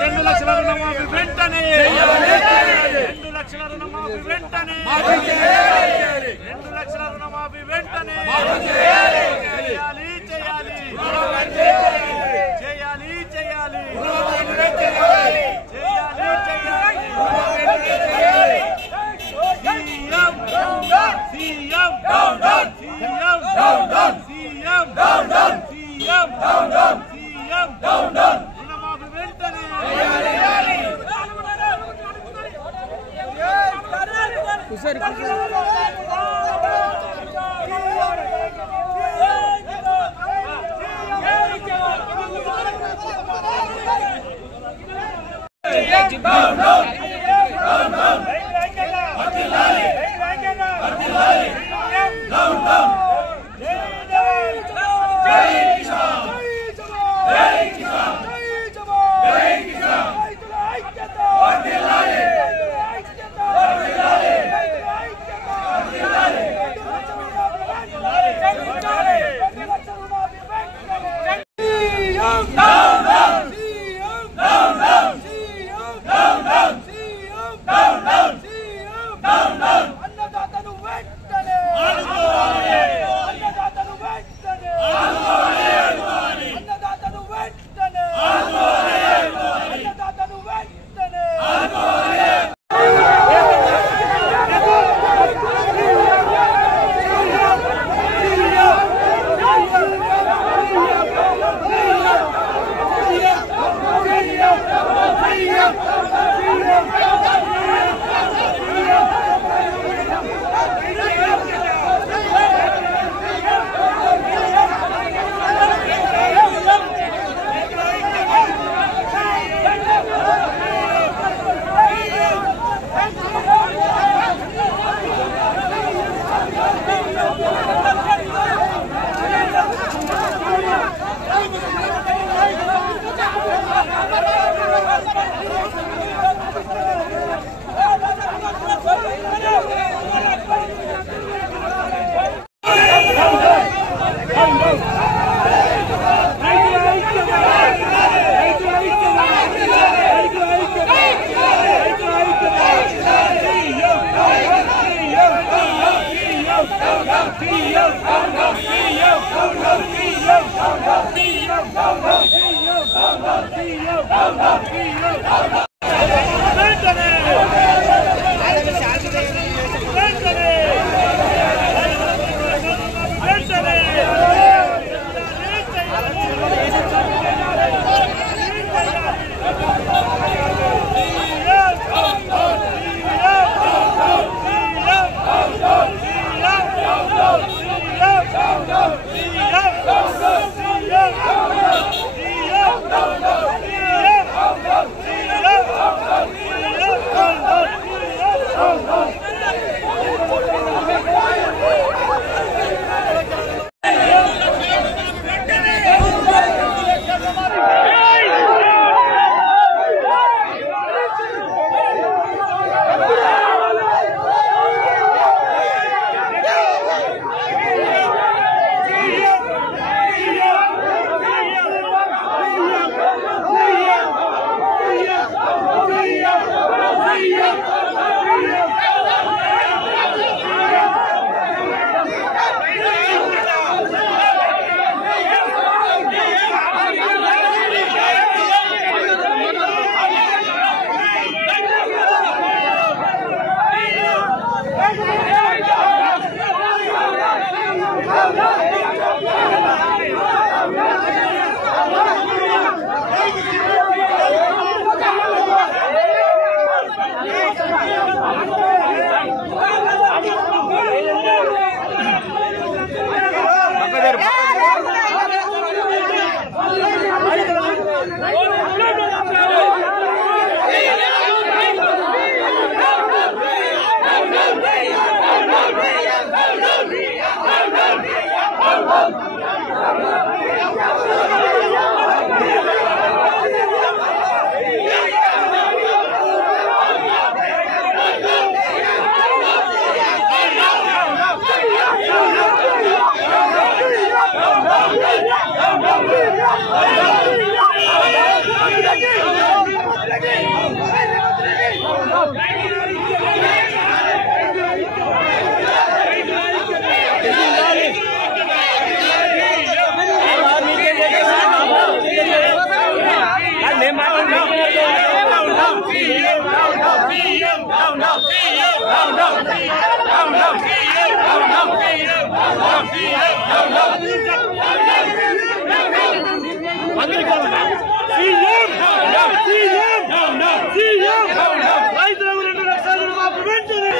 2 లక్షల రుణమాఫీ వెంటనే 2 లక్షల రుణమాఫీ వెంటనే 2 లక్షల రుణమాఫీ వెంటనే చేయాలి చేయాలి చేయాలి చేయాలి చేయాలి CM రైతులకు 2 లక్షల రుణమాఫీ వెంటనే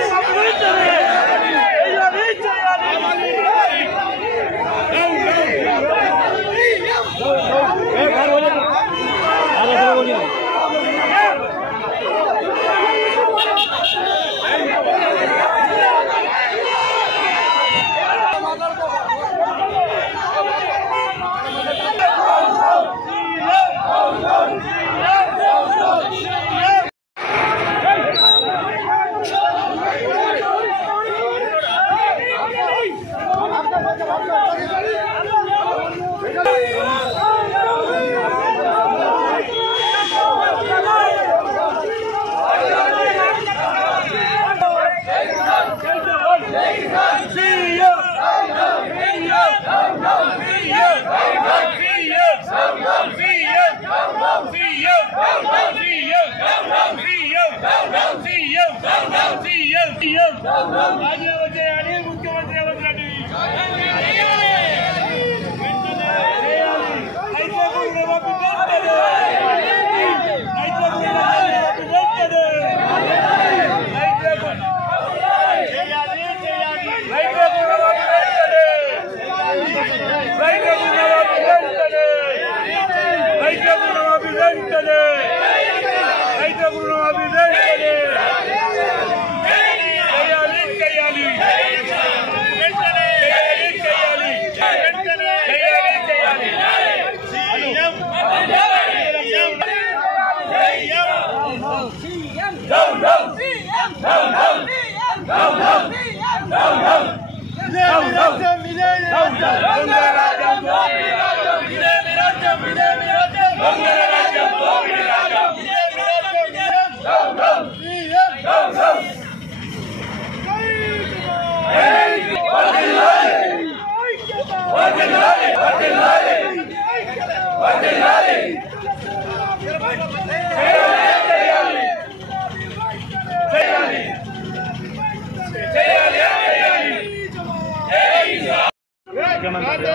ముఖ్యమంత్రి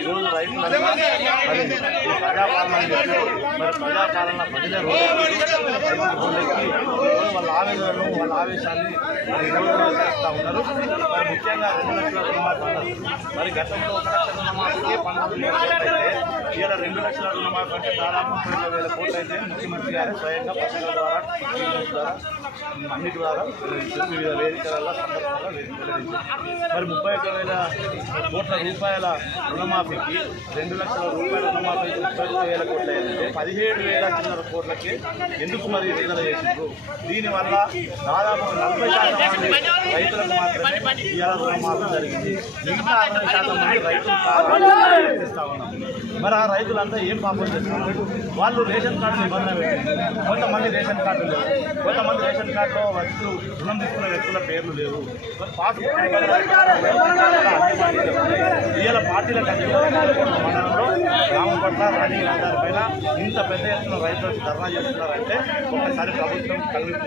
ఈరోజు రైతులంతా ప్రజాపాలన ప్రజాపాలన ప్రజల వాళ్ళ ఆవేదనను వాళ్ళ ఆవేశాన్ని చేస్తూ ఉన్నారు. మరి ముఖ్యంగా 2 లక్షల రుణమాఫీ అన్నారు. మరి గతంలో 1 లక్షల రుణమాఫీకి 12,000 కోట్లు అయితే ఇలా 2 లక్షల రుణమాఫీ అంటే దాదాపు 30,000 కోట్లు అయితే ముఖ్యమంత్రి గారు స్వయంగా పథకాల ద్వారా అన్నిటి ద్వారా వివిధ వేదికల సందర్భంగా వెల్లడించారు. మరి 31,000 కోట్ల రూపాయల రుణమాఫీకి 2 లక్షల రూపాయల రుణమాఫీకి 31,000 కోట్లు అయితే 17,000 చిల్లర కోట్లకి ఎందుకు మరి విడుదల చేసిండ్రు? దీనివల్ల దాదాపు 40% మంది రైతులకు మాత్రమే ఇవాళ రుణమాఫీ జరిగింది. మిగతా 60% మంది రైతులు చేస్తూ ఉన్నారు. మరి ఆ రైతులంతా ఏం పాపం చేస్తున్నారు? వాళ్ళు రేషన్ కార్డు నిబంధన పెట్టింది. కొంతమంది రేషన్ కార్డు లేవు, కొంతమంది రేషన్ కార్డులో వ్యక్తులు రుణం తీసుకున్న వ్యక్తుల పేర్లు లేవు. పాస్బుక్ ఇవాళ పార్టీలకు మండలంలో గ్రామం పట్ల రాజకీయ పైన ఇంత పెద్ద ఎత్తున రైతులు ధర్నా చేస్తున్నారంటే ఒకసారి ప్రభుత్వం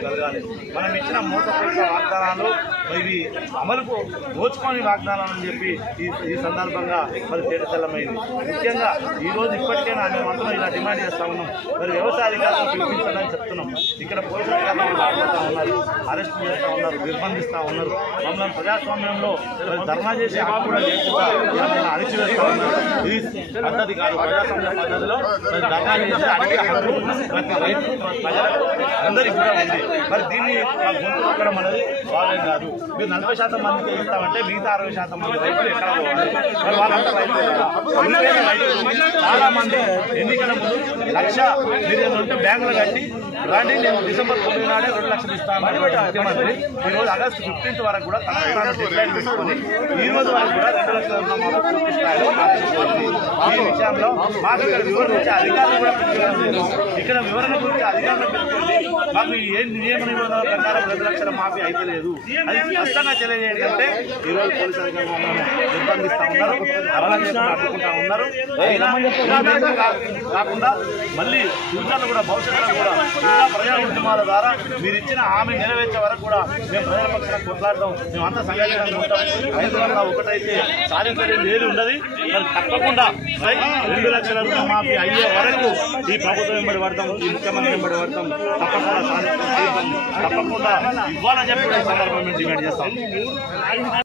కలగాలి. మనం ఇచ్చిన మూటపూరిత వాగ్దానాలు ఇవి అమలుకు దోచుకొని వాగ్దానాలని చెప్పి ఈ సందర్భంగా మరి తేటతెల్లమైంది. ముఖ్యంగా ఈరోజు ఇప్పటికైనా మేము అందరం ఇలా డిమాండ్ చేస్తా ఉన్నాం. మరి వ్యవసాయ అధికారులను పిలిపించాలని చెప్తున్నాం. ఇక్కడ పోలీసు అధికారులు మాట్లాడుతూ ఉన్నారు, అరెస్ట్ చేస్తూ ఉన్నారు, నిర్బంధిస్తూ ఉన్నారు. మమ్మల్ని ప్రజాస్వామ్యంలో ధర్నా చేసి కూడా లేకుండా అణిచివేస్తూ ఉన్నారు. ఇది పద్ధతి కాదు. ప్రజాస్వామ్య పద్ధతిలో ధర్నా చేసి అన్ని హక్కులు ప్రతి రైతు ప్రజలకు అందరికీ కూడా ఉంది. మరి దీన్ని గొంతు నొక్కడం అనేది వాళ్ళే కాదు. మీరు 40% మందికి ఇస్తామంటే మిగతా 60% మంది రైతులు ఎక్కడ పోవాలి? మరి వాళ్ళంతా రైతులు చాలా మంది ఎన్నికల ముందు 1,00,000 మీరు ఉంటే బ్యాంకులు కట్టి రండి, నేను డిసెంబర్ 9 నాడే 2 లక్షలు ఇస్తాను ముఖ్యమంత్రి ఈరోజు ఆగస్టు 15 వరకు కూడా తన డెడ్లైన్ పెట్టుకొని ఈ రోజు వరకు కూడా 2 లక్షల ఈ విషయంలో మాకు ఇక్కడ వివరణ వచ్చే అధికారులు కూడా ఇక్కడ వివరణ గురించి అధికారులు పెట్టుకోండి. మాకు ఏ నియమ నిబంధనల ప్రకారం 2 లక్షల మాఫీ అయితే లేదు. అది స్పష్టంగా తెలియజేయండి అంటే ఈరోజు పోలీసు అధికారులు నిర్బంధిస్తూ ఉన్నారు, ధరణ చేయకుండా అడ్డుకుంటా ఉన్నారు. కాకుండా మళ్ళీ ఫ్యూచర్లో కూడా భవిష్యత్తులో కూడా ఇంకా ప్రజా ఉద్యమాల ద్వారా మీరు ఇచ్చిన హామీ నెరవేర్చే వరకు కూడా మేము ప్రజల పక్షాన కొట్లాడతాం. మేమంతా సంఘటనగా ఉంటాం. రైతులంగా ఒకటైతే సాధించడం ఏది ఉండదు. మరి తప్పకుండా 2 లక్షల రుణమాఫీ అయ్యే వరకు ఈ ప్రభుత్వం వెంబడి పడతాం, ఈ ముఖ్యమంత్రి వెంబడి పడతాం. తప్పకుండా సాధిస్తాం, తప్పకుండా ఇవ్వాలని చెప్పి సందర్భంగా డిమాండ్ చేస్తాం.